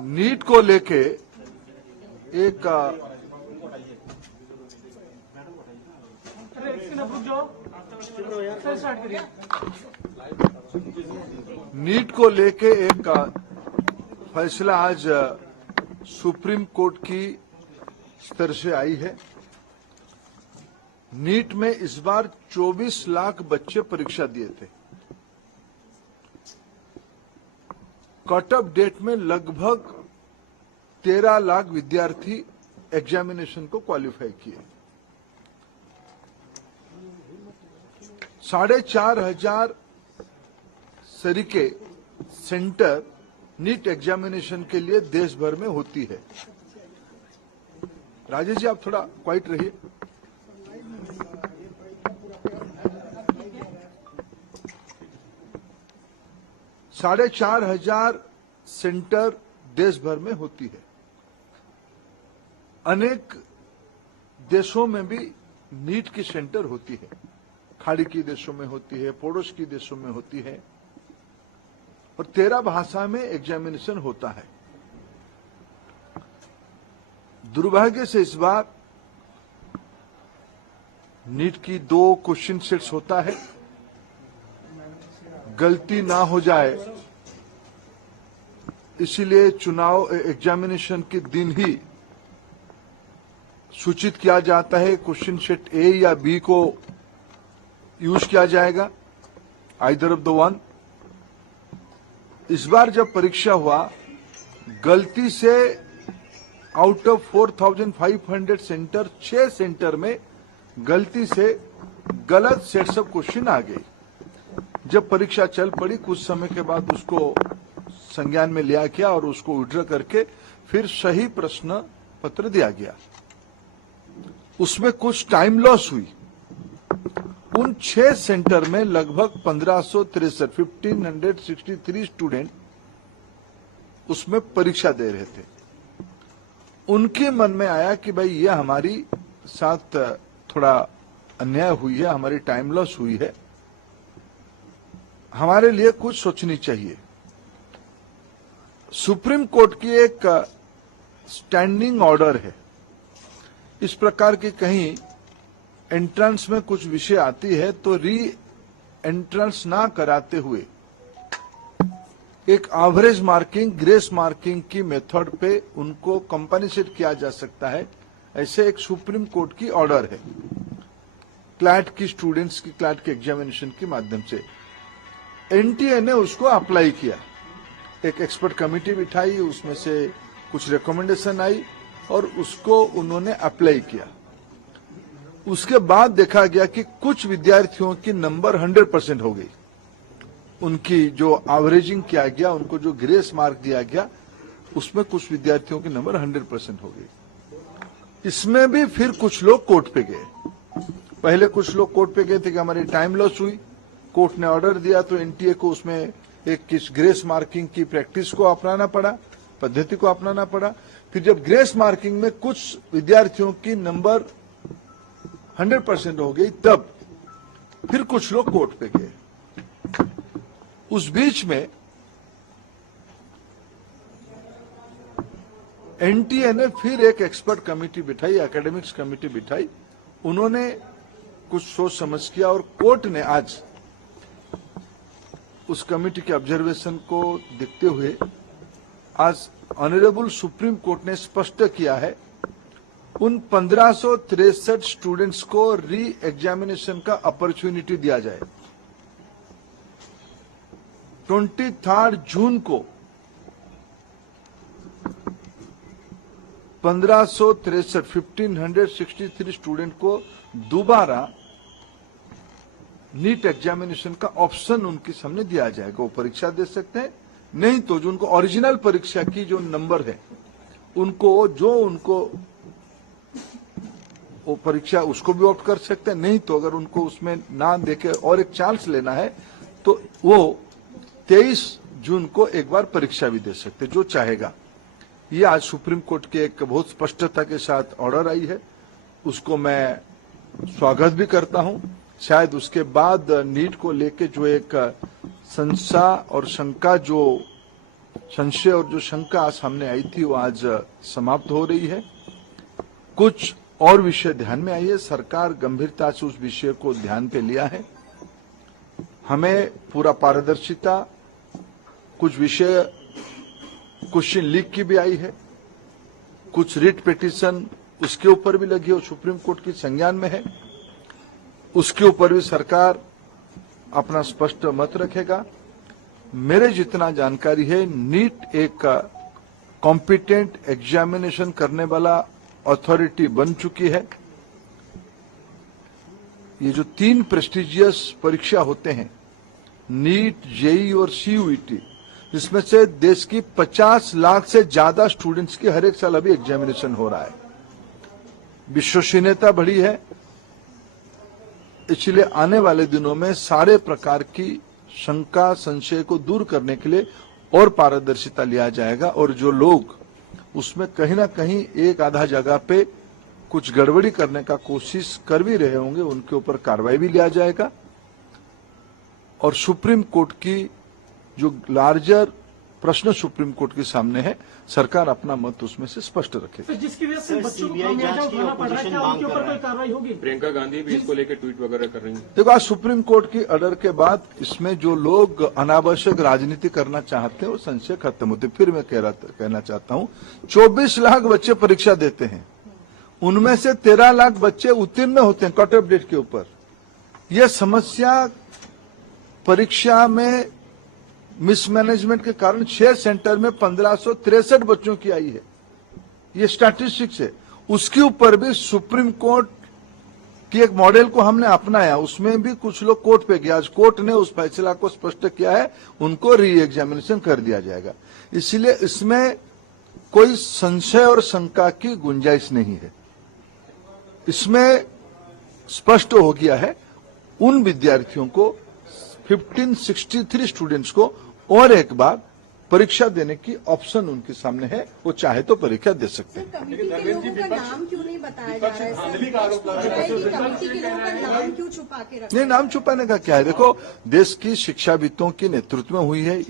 NEET को लेके एक फैसला आज सुप्रीम कोर्ट की स्तर से आई है। नीट में इस बार 24 लाख बच्चे परीक्षा दिए थे। कट ऑफ डेट में लगभग 13 लाख विद्यार्थी एग्जामिनेशन को क्वालिफाई किए। 4,500 सरीके सेंटर नीट एग्जामिनेशन के लिए देश भर में होती है। राजेश जी, आप थोड़ा क्वाइट रहिए। साढ़े 4,500 सेंटर देश भर में होती है। अनेक देशों में भी नीट की सेंटर होती है। खाड़ी के देशों में होती है, पड़ोस के देशों में होती है और 13 भाषा में एग्जामिनेशन होता है। दुर्भाग्य से इस बार नीट की 2 क्वेश्चन सेट्स होता है। गलती ना हो जाए इसीलिए चुनाव एग्जामिनेशन के दिन ही सूचित किया जाता है। क्वेश्चन सेट ए या बी को यूज किया जाएगा, आइदर ऑफ द वन। इस बार जब परीक्षा हुआ, गलती से आउट ऑफ 4,500 सेंटर 6 सेंटर में गलती से गलत सेट्स ऑफ क्वेश्चन आ गई। जब परीक्षा चल पड़ी, कुछ समय के बाद उसको संज्ञान में लिया गया और उसको विड्रॉ करके फिर सही प्रश्न पत्र दिया गया। उसमें कुछ टाइम लॉस हुई। उन 6 सेंटर में लगभग 1563 स्टूडेंट उसमें परीक्षा दे रहे थे। उनके मन में आया कि भाई ये हमारी साथ थोड़ा अन्याय हुई है, हमारी टाइम लॉस हुई है, हमारे लिए कुछ सोचनी चाहिए। सुप्रीम कोर्ट की एक स्टैंडिंग ऑर्डर है। इस प्रकार की कहीं एंट्रेंस में कुछ विषय आती है तो री एंट्रेंस ना कराते हुए एक एवरेज मार्किंग, ग्रेस मार्किंग की मेथड पे उनको कंपनसेट किया जा सकता है। ऐसे एक सुप्रीम कोर्ट की ऑर्डर है। क्लैट की स्टूडेंट्स की क्लैट के एग्जामिनेशन के माध्यम से एनटीए ने उसको अप्लाई किया। एक एक्सपर्ट कमेटी बिठाई, उसमें से कुछ रिकमेंडेशन आई और उसको उन्होंने अप्लाई किया। उसके बाद देखा गया कि कुछ विद्यार्थियों की नंबर 100% हो गई। उनकी जो एवरेजिंग किया गया, उनको जो ग्रेस मार्क दिया गया, उसमें कुछ विद्यार्थियों की नंबर 100% हो गई। इसमें भी फिर कुछ लोग कोर्ट पे गए। पहले कुछ लोग कोर्ट पे गए थे कि हमारी टाइम लॉस हुई। कोर्ट ने ऑर्डर दिया तो एनटीए को उसमें एक किस ग्रेस मार्किंग की प्रैक्टिस को अपनाना पड़ा, पद्धति को अपनाना पड़ा। फिर जब ग्रेस मार्किंग में कुछ विद्यार्थियों की नंबर 100% हो गई, तब फिर कुछ लोग कोर्ट पे गए। उस बीच में एनटीए ने फिर एक एक्सपर्ट कमेटी बिठाई, एकेडमिक्स कमेटी बिठाई। उन्होंने कुछ सोच समझ किया और कोर्ट ने आज उस कमेटी के ऑब्जर्वेशन को देखते हुए आज ऑनरेबल सुप्रीम कोर्ट ने स्पष्ट किया है उन 1563 स्टूडेंट्स को री एग्जामिनेशन का अपॉर्चुनिटी दिया जाए। 23 जून को 1563 स्टूडेंट को दोबारा नीट एग्जामिनेशन का ऑप्शन उनके सामने दिया जाएगा। वो परीक्षा दे सकते हैं, नहीं तो जो उनको ओरिजिनल परीक्षा की जो नंबर है उनको वो परीक्षा उसको भी ऑप्ट कर सकते हैं। नहीं तो अगर उनको उसमें ना देके और एक चांस लेना है तो वो 23 जून को एक बार परीक्षा भी दे सकते, जो चाहेगा। ये आज सुप्रीम कोर्ट के एक बहुत स्पष्टता के साथ ऑर्डर आई है, उसको मैं स्वागत भी करता हूं। शायद उसके बाद नीट को लेके जो एक संशय और शंका जो संशय और जो शंका सामने आई थी वो आज समाप्त हो रही है। कुछ और विषय ध्यान में आई है, सरकार गंभीरता से उस विषय को ध्यान पे लिया है। हमें पूरा पारदर्शिता, कुछ विषय क्वेश्चन लीक की भी आई है, कुछ रिट पिटीशन उसके ऊपर भी लगी और सुप्रीम कोर्ट की संज्ञान में है, उसके ऊपर भी सरकार अपना स्पष्ट मत रखेगा। मेरे जितना जानकारी है, नीट एक कॉम्पिटेंट एग्जामिनेशन करने वाला अथॉरिटी बन चुकी है। ये जो 3 प्रेस्टिजियस परीक्षा होते हैं, नीट, जेईई और सीयूईटी, इसमें से देश की 50 लाख से ज्यादा स्टूडेंट्स की हर एक साल अभी एग्जामिनेशन हो रहा है। विश्वसनीयता बढ़ी है, इसलिए आने वाले दिनों में सारे प्रकार की शंका संशय को दूर करने के लिए और पारदर्शिता लिया जाएगा और जो लोग उसमें कहीं ना कहीं एक आधा जगह पे कुछ गड़बड़ी करने का कोशिश कर भी रहे होंगे, उनके ऊपर कार्रवाई भी लिया जाएगा। और सुप्रीम कोर्ट की जो लार्जर प्रश्न सुप्रीम कोर्ट के सामने है, सरकार अपना मत उसमें से स्पष्ट रखेगी। जिसकी वजह से बच्चों को खामियाजा उठाना पड़ रहा है, क्या उनके ऊपर कोई कार्रवाई होगी? प्रियंका गांधी भी इसको लेकर ट्वीट वगैरह कर रही हैं। देखो, आज सुप्रीम कोर्ट की ऑर्डर के बाद इसमें जो लोग अनावश्यक राजनीति करना चाहते हैं वो संशय खत्म होते। फिर मैं कहना चाहता हूं, 24 लाख बच्चे परीक्षा देते हैं, उनमें से 13 लाख बच्चे उत्तीर्ण होते हैं कट ऑफ डेट के ऊपर। यह समस्या परीक्षा में मिसमैनेजमेंट के कारण 6 सेंटर में 1563 बच्चों की आई है, ये स्टैटिस्टिक्स है। उसके ऊपर भी सुप्रीम कोर्ट की एक मॉडल को हमने अपनाया, उसमें भी कुछ लोग कोर्ट पे गया। आज कोर्ट ने उस फैसला को स्पष्ट किया है, उनको री एग्जामिनेशन कर दिया जाएगा। इसलिए इसमें कोई संशय और शंका की गुंजाइश नहीं है। इसमें स्पष्ट हो गया है, उन विद्यार्थियों को 1563 स्टूडेंट्स को और एक बार परीक्षा देने की ऑप्शन उनके सामने है, वो चाहे तो परीक्षा दे सकते हैं। कमेटी के लोगों का नाम क्यों नहीं बताया जा रहा है? कमेटी के लोगों का नाम क्यों छुपा के रखा? नहीं, नाम छुपाने का क्या है? देखो, देश की शिक्षाविदों के नेतृत्व में हुई है।